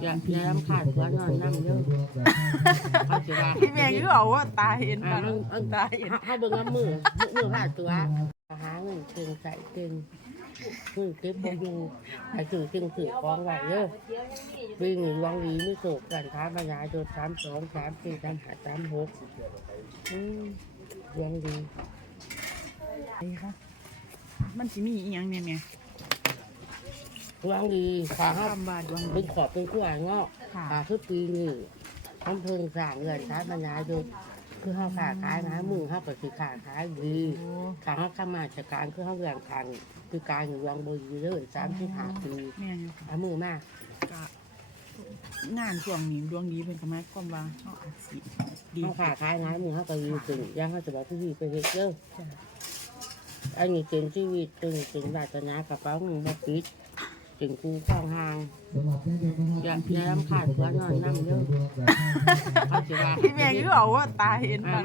แย้มค่ะแล้วนอนนั่งเยอะพี่แมยื้อบอกว่าตาเห็นตาเห็นให้เบิ้งมือมือขาดตัวหาเงินเก่งใส่เก่งมือเก็บไปอยู่ไปถือเก่งถือของไหวเยอะวิ่งหรอวังหีไม่สุกันท้าบรรยายโดนสามสองสามสี่สามห้าสามหกวังดีอะไระมันจะมีอีกย่างเนี่ยไหมพื่อนดีขาห้าบาทเป็นขอบเป็นขั้วยเงาะขาคือปีนี่ต้องเพิ่งสั่งเงินใช้บรรยายดยคือห้าขาขายนะมือห้าป็คือขาขายดีขาห้าขมาจากการคือห้าเรียนทางคือการอยู่วังบริเวณสามที่หาปีอามือมากงานช่วงนี้ดวงนี้เป็นทำไมความว่าชอาชีพดีขาขายนะมือห้าก็ยืดถึงย่างเ้าจะบอกที่ที่ไปเฮ็ดเยอะอันนี้เต็มชีวิตตึงเต็มบาดตะนากระเป๋ามือมาปิดถึงกูฟ้งหางอย่าแย้มขาดเพื่อนนั่งเยอะพี่แมงยืออกว่าตายเห็นอ่ะ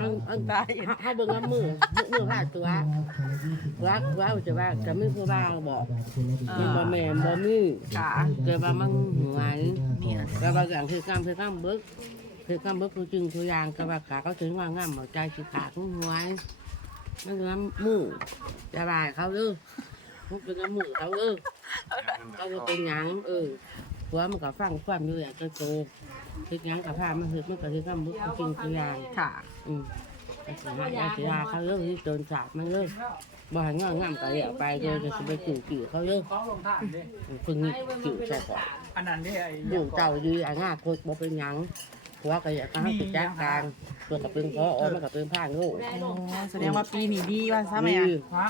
ตายเห็นเขาเบิ่งมือมือขาดตัวว่าว่าจะว่าจะไม่คือบ้างบอกมีบะแมมบะมือค่ะเกิดมามั่งหวยกระบะอย่างเคือกำเมคือกำเบิกเคือกำเบิกคือจึงคือยางกระบะขาเขาถึงว่างามหัวใจสิขาดหวยนั่นคือมือจะบายเขาด้วยพูดเป็นหมูเขาเออ เขาก็เป็นยังเออหัวมันก็ฟังความด้วยก็โตคือยังกับผ้ามันคือมันก็คือกัามือกจรินกิอยางค่ะอืมสมัยยาเสียเขาเยอะที่โดนจาบมันเยอะบ่อยง่องงามก็เยี่ยไปเลยจะไปจิ๋วจิ๋วเขาเยอะฟึ่งจิ๋วใช่ปะอันนั้นนี่ไอ้ยู่เก่าดีอ่ง่าคนบ่เป็นยังหัวก็อยากทำติดแจ้งกลางตัวกับเป็นพ่อ๋อไม่กับเป็นผ้างลูกแสดงว่าปีนี้ดีว่าช่ไหมอ่ะ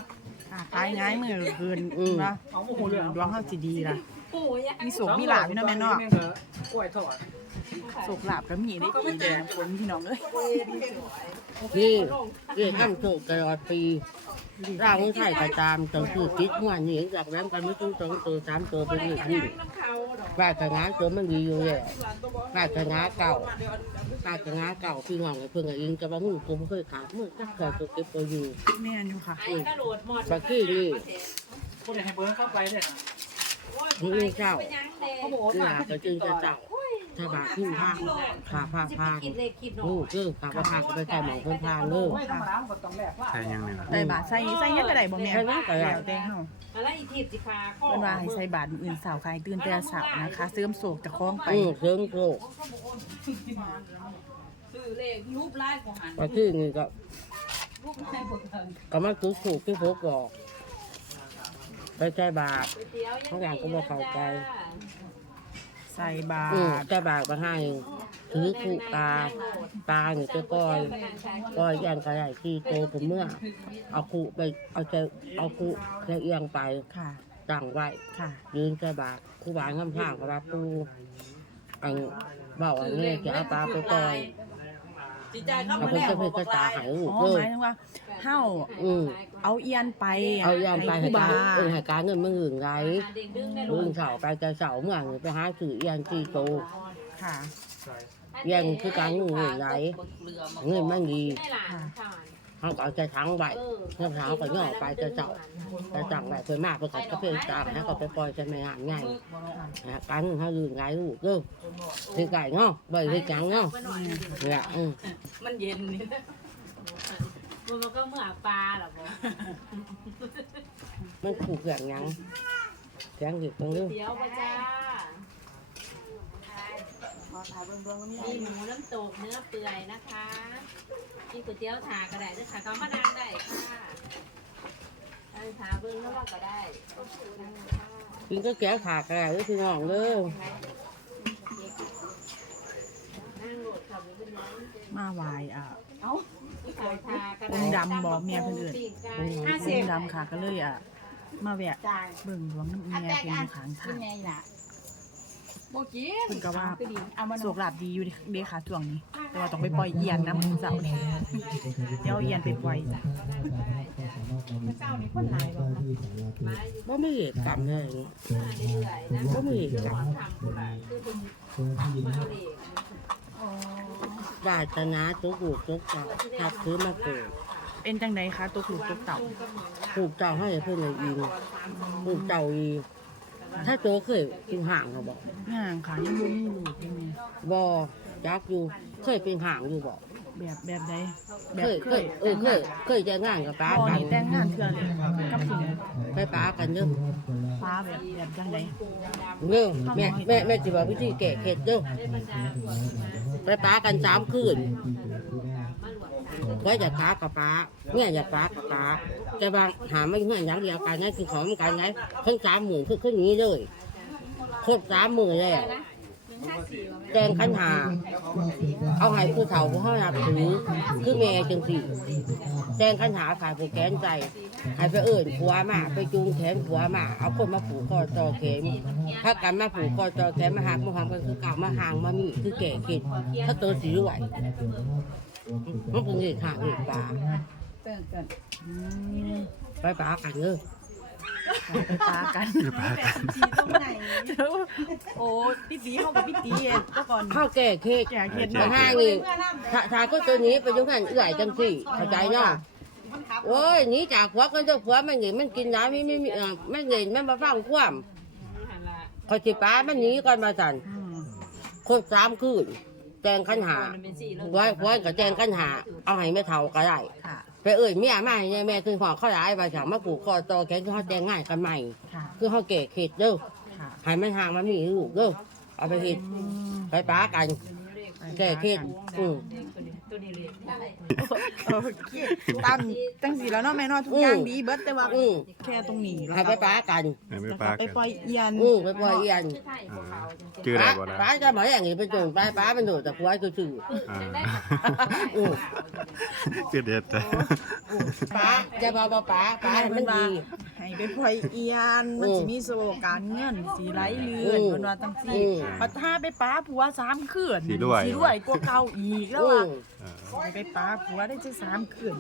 ขายง่ายมือคืนนะร้องเฮาสิดีล่ะมูย่ามีสุบมีหลาบนะแม่นอกล้วยทอดสุกหลาบก็มีได้กิเดต่นพี่น้องเลยนี่นี่ขั้นสุกแต่ปีร่างไม่ใช่ประจำจงคือคิดว่วหนีจากแว้นกันไม่ต้องตัวสามตัวไป็นหน่ที่ว่าแตงานตัวมันดีอยู่เนี่ยว่าแตงานเก่าว่าแตงานเก่าพี่น้องเพื่อนเองจะมาหุ่นกลมเคยขาดเมื่อักแเคยตัวเก็บตัวอยู่แม่นอยู่ค่ะบังที่ดีคนให้เบอร์เข้าไปเนี่ยเนี้ยเจ้าเก้าอก็จึงจะเจ้าถ้าบาดที่ผ้าผ้าผ้าผ้าผู้เกลือตาผาผาก็ไปใส่หมอกผ้าเลยใช่ยังไงล่ะใส่บาใส่ใส่ยังกะได้บ่แม่ใส่ยังก็ได้เต้เฮาเป็นว่าให้ใส่บาทอื่นสาวใครตื่นแต่สาวนะคะ เสื่อมโศกจะคล้องไปเสื่อมโศกรูปไงหันก็ที่นี่ก็ก็มาตุกตุกที่พวกบอกไปใจบาปทุกอย่างก็บอกเขาไกใส่บาปใจบาปมาให้ ถือคู่ตา ตาหนึ่งะก้อยก้อยยังกระไรที่โตผมเมื่อ เอาคู่ไปเอาใจเอาคู่จะเอียงไปค่ะจังไว้ ค่ะ ยืนใจบาปคู่บาปข้ามข้ามกระาปูอังบอกว่าเนี่จะเอาตาไปก้อยจิตใจเข้ามาแล้วายกกลาหมายถึงว่าเฮ้าเอาเอียนไป เอาเอียนไปให้การให้การเงินมึงอื่นไงมึงเสาไปจะเสาเมื่อไงไป หาสื่อเอียนจีโตค่ะเอียนคือการเงินไงเงินมังดีเขาก็เอาใจทั้งไหวเข้าไปเงื่อไปจะเจับจะจังไหวเคยมากไปขับกระเพื่อนจังให้เขาไปปล่อยใช่ไหมฮะง่ายฮะกานเขาดู่่ายดูดอทีไก่เงาะใบทีจังเงาะเนี่ยมันเย็นนี่มันก็เมื่อปลาหรอกบ่ไมันขู่เกลี่ยงยังแจ้งหยุดตรงนี้อาเบื้องเบื้องนี่หมูน้ำตกเนื้อเปื่อยนะคะกีก๋วยเตี๋ยวถาก็ได้หรือถากมะนาวได้ค่ะถาเบิ้งก็ได้กินก็แก้ขาก็ได้ก็คือห่องเลยมาวายอ่ะอุ้งดำบอกเมียเพื่อนอุ้งดำขาก็เลยอ่ะ มาแวะเบื้องหลวงเมียเป็นขางถานบกิถึงกับว่าสุกหลับดีอยู่เด้ค่ะช่วงนี้ แต่ว่าต้องไปปล่อยเยียนนะเจสาเนี่ยเจ้าเยียนไปปล่อยจ้ะบ่มีกำเนี่ยบ่มีกำบาดตนาตุกูตุกต่าถักซื้อมาเกิดเป็นจังไหนคะตุกูตุกเต่าผูกเต่าให้เพื่อนเลยอีผูกเต่าอีถ้าโจเคยอยู่ห่างเราบอกห่างค่ะยังไม่มีลู่ยังมีบอยักอยู่เคยเป็นห่างอยู่บอกแบบแบบใดเคยเคยเออเคยเคยจะงานกับป้าางแต่งงานเถื่อนกับผู้ไปป้ากันเยอะป้าแบบแบบยังไงเนาะแม่แม่แม่จีบวิพี่ีแก่เข็ดเยอะไปป้ากันสามคืนก็จะตากับป้า เนี่ยจะตากับป้าจะบางหาไม่เงื่ยอยังเดียวกันไงคือของกันไงขึ้นสามหมื่นขึ้นขึ้นนี้เลย ครบสามหมื่นเลยแจงขั้นหา เอาไห้คือเถาผู้ห้าหนาถือคือแม่จึงสี่แจงขั้นหาขายผู้แกนใจขายไปเอื่นผัวมาไปจูงแขนผัวมา เอาคนมาผูกคอจอเข็ม ถ้ากันมาผูกคอจอเข็มมาหักมาหักก็คือเก่ามาหางมามีคือแก่เข็ดถ้าเติมสีด้วยมันเ็นงไงบ้างไปปาเออปาตันไปปากันโอ้ตีบีเข้ากับพีาตีเองา่อนเข้าแก่าค้กแก่เค้กทางนี้ทางก็ตัวนี้ไปยุ่งกัใหญ่จังสิเข้าใจเนาโอ้ยนี่จากควักกันเจ้าควมันเงินมันกินน้ำไม่ไม่ไม่เงินไม่มาฟังคว่มคอยจีบป้ามันนี้ก่อนมาสั่นครบสามคืนจงขั้นหาว่าว่าก็แจงขั้นหา เอาให้แม่เท่าก็ได้ไปเอ่ยแม่ไม่แม่คือห่อเข้าได้ไปสามาปลูกคอตอแกงที่เขาแจงง่ายกันใหม่ คือเขาเก๋เขตเด้อหายไม่ห่างมันมีลูกเด้อเอาไปเขตไปป้ากันเก๋เข็ดอือตันี้เลยโตั้งตั้งสีแล้วเนาะแม่นอทุกอย่างดีเบิร์ดแต่ว่า แค่ตรงนี้ให้ไปปะกัน ไปปล่อยเอียนไปปล่อยเอียนเจอได้บ่ล่ะปลาจะหมาอย่างนี้ไปจงปลาปลาเป็นโดดแต่กล้วจะซื้อจืด้เจอได้ปลาจะมาปลาปลาปลาให้มนดีให้ไปปล่อยเอียน มันจะมีสโลการเงินสีไรเรือนมันว่าตั้งสี่ปลาถ้าไปปลาผัวสามเขื่อนสีด้วยสกัวเก่าอีกแล้วอ่ะไปปลาหัวได้จะสามขื่อน